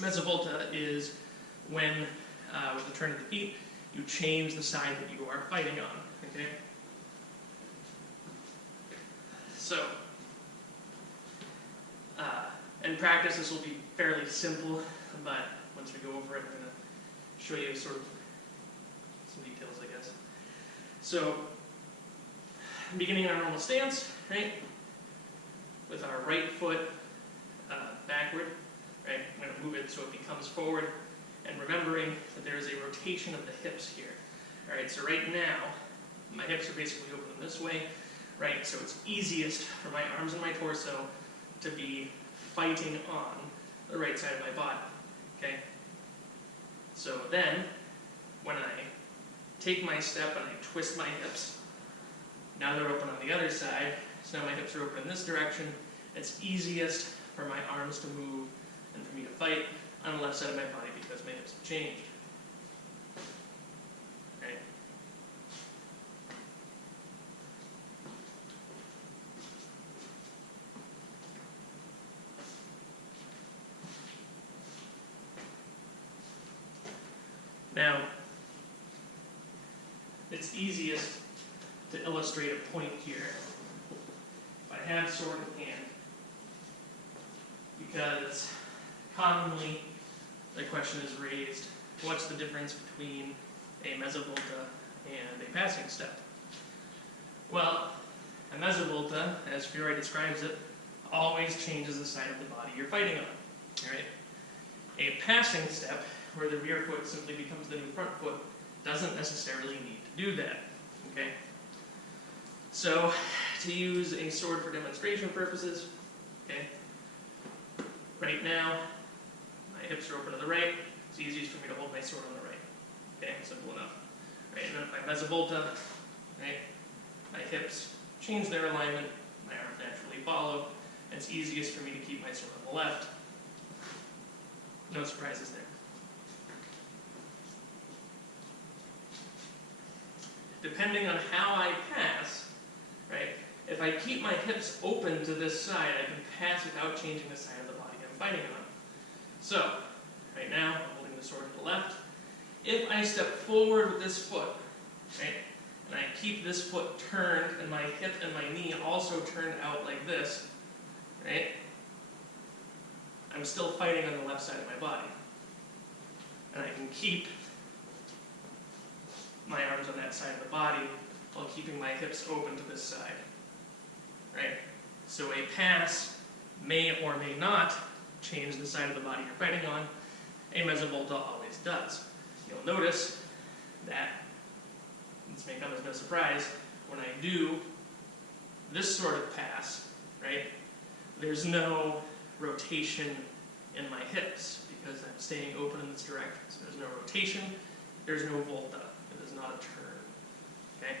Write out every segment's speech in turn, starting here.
Mezzovolta is when, with the turn of the feet, you change the side that you are fighting on. Okay? So, in practice, this will be fairly simple, but once we go over it, I'm going to show you sort of some details, I guess. So, beginning in our normal stance, right? With our right foot backward, right? I'm going to move it so it becomes forward, and remembering that there is a rotation of the hips here. All right, so right now, my hips are basically open this way, right? So it's easiest for my arms and my torso to be fighting on the right side of my body, okay? So then, when I take my step and I twist my hips, now they're open on the other side, so now my hips are open in this direction. It's easiest for my arms to move and for me to fight on the left side of my body because my hips have changed. Right? Now, it's easiest to illustrate a point here if I have sword in hand, because commonly the question is raised, what's the difference between a mezzovolta and a passing step? Well, a mezzovolta, as Fiore describes it, always changes the side of the body you're fighting on. Right? A passing step, where the rear foot simply becomes the new front foot, doesn't necessarily need to do that. Okay? So, to use a sword for demonstration purposes, okay, right now, my hips are open to the right. It's easiest for me to hold my sword on the right. Okay, simple enough. Right, and then if I mezzovolta, right, my hips change their alignment, my arms naturally follow, and it's easiest for me to keep my sword on the left. No surprises there. Depending on how I pass, right, if I keep my hips open to this side, I can pass without changing the side of the body I'm fighting on. So, right now, I'm holding the sword to the left. If I step forward with this foot, right, and I keep this foot turned, and my hip and my knee also turned out like this, right, I'm still fighting on the left side of my body. And I can keep my arms on that side of the body while keeping my hips open to this side. Right? So a pass may or may not change the side of the body you're fighting on. A mezzovolta always does. You'll notice that, this may come as no surprise, when I do this sort of pass, right, there's no rotation in my hips because I'm staying open in this direction. So there's no rotation, there's no volta. It is not a turn. Okay?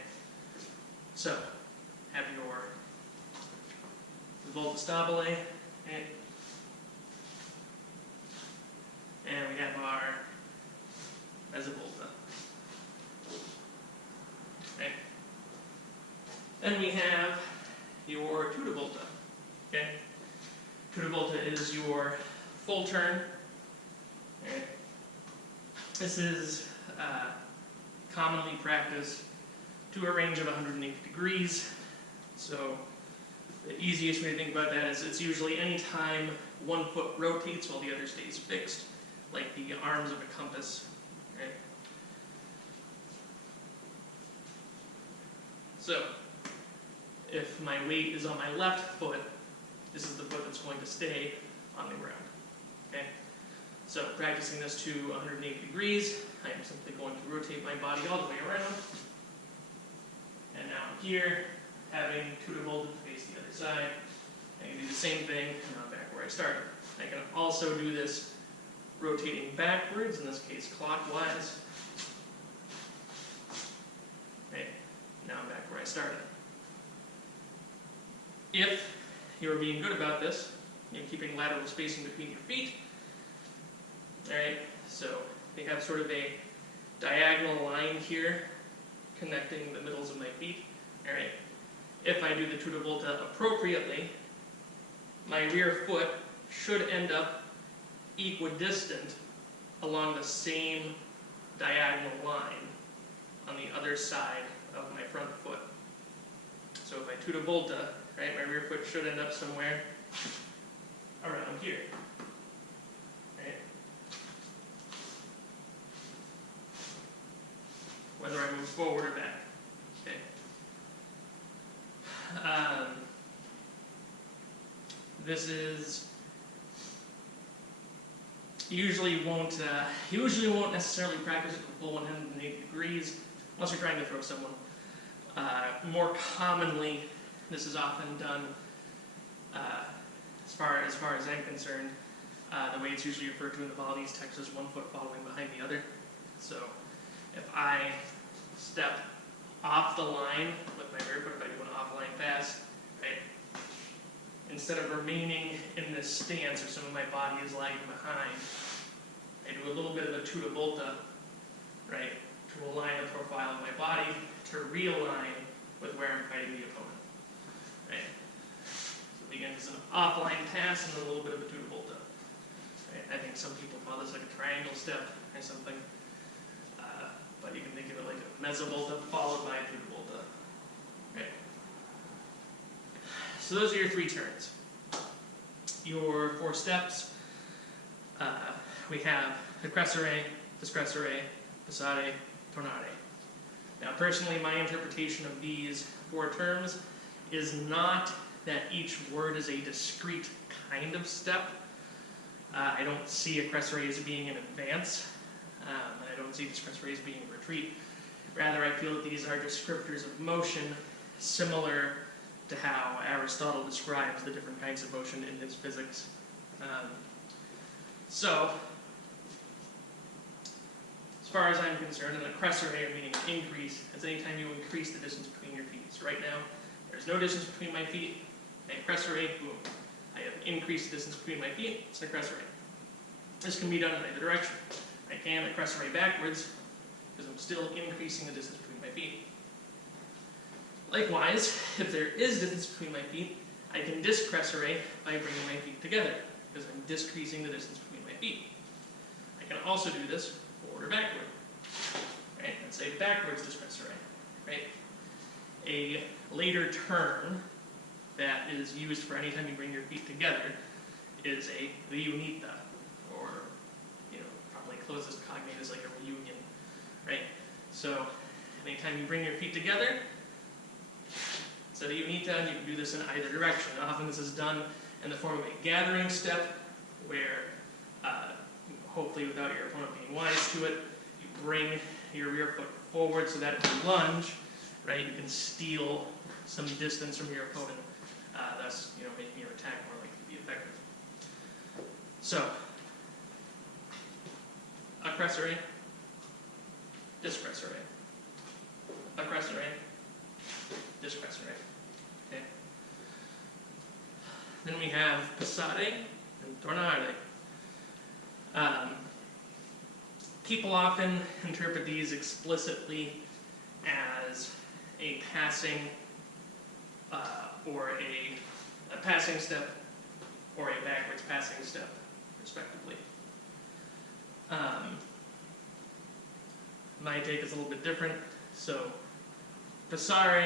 So, have your volta stabile, okay? And we have our mezzovolta. Okay? Then we have your tutta-volta. Okay? Tutta-volta is your full turn. Okay? This is commonly practiced to a range of 180 degrees. So the easiest way to think about that is it's usually any time one foot rotates while the other stays fixed, like the arms of a compass. Right? So if my weight is on my left foot, this is the foot that's going to stay on the ground. Okay? So practicing this to 180 degrees, I am simply going to rotate my body all the way around. And now I'm here, having tutta-volta to face the other side. I can do the same thing, and I'm back where I started. I can also do this rotating backwards, in this case clockwise. Okay, now I'm back where I started. If you're being good about this, you're keeping lateral spacing between your feet. Alright, so they have sort of a diagonal line here connecting the middles of my feet. Alright, if I do the tutta-volta appropriately, my rear foot should end up equidistant along the same diagonal line on the other side of my front foot. So if I tuta volta, right, my rear foot should end up somewhere around here. Right? Whether I move forward or back. Okay. This is usually won't necessarily practice at the full 180 degrees unless you're trying to throw someone. More commonly, this is often done, as far as I'm concerned, the way it's usually referred to in the Balinese text is one foot following behind the other. So if I step off the line with my rear foot, if I do an off-line pass, right, instead of remaining in this stance or some of my body is lagging behind, I do a little bit of a tuta volta, right, to align the profile of my body to realign with where I'm fighting the opponent. Right? So it begins as an offline pass and then a little bit of a tuta volta. Right? I think some people call this like a triangle step or something. But you can think of it like a mezzovolta followed by a tuta volta. Right? So those are your 3 turns. Your 4 steps, we have decrescere, discrescere, passare, tornare. Now personally, my interpretation of these 4 terms is not that each word is a discrete kind of step. I don't see accrescere as being an advance, and I don't see discrescere as being a retreat. Rather, I feel that these are descriptors of motion similar to how Aristotle describes the different kinds of motion in his physics. So, as far as I'm concerned, an accrescere, meaning increase, is any time you increase the distance between your feet. So right now, there's no distance between my feet. I accrescere, boom. I have increased the distance between my feet, it's an accrescere. This can be done in either direction. I can accrescere backwards, because I'm still increasing the distance between my feet. Likewise, if there is distance between my feet, I can discrescere by bringing my feet together, because I'm decreasing the distance between my feet. I can also do this forward or backward. Right? Let's say backwards discrescere. Right? A later term that is used for any time you bring your feet together is a riunita, or probably closest cognate is like a reunion. Right? So anytime you bring your feet together, it's a riunita, and you can do this in either direction. Often this is done in the form of a gathering step, where hopefully without your opponent being wise to it, you bring your rear foot forward so that if you lunge, right, you can steal some distance from your opponent, thus making your attack more likely to be effective. So, accrescere, discrescere, accrescere, discrescere. Okay. Then we have passare and tornare. People often interpret these explicitly as a passing or a passing step or a backwards passing step, respectively. My take is a little bit different. So, passare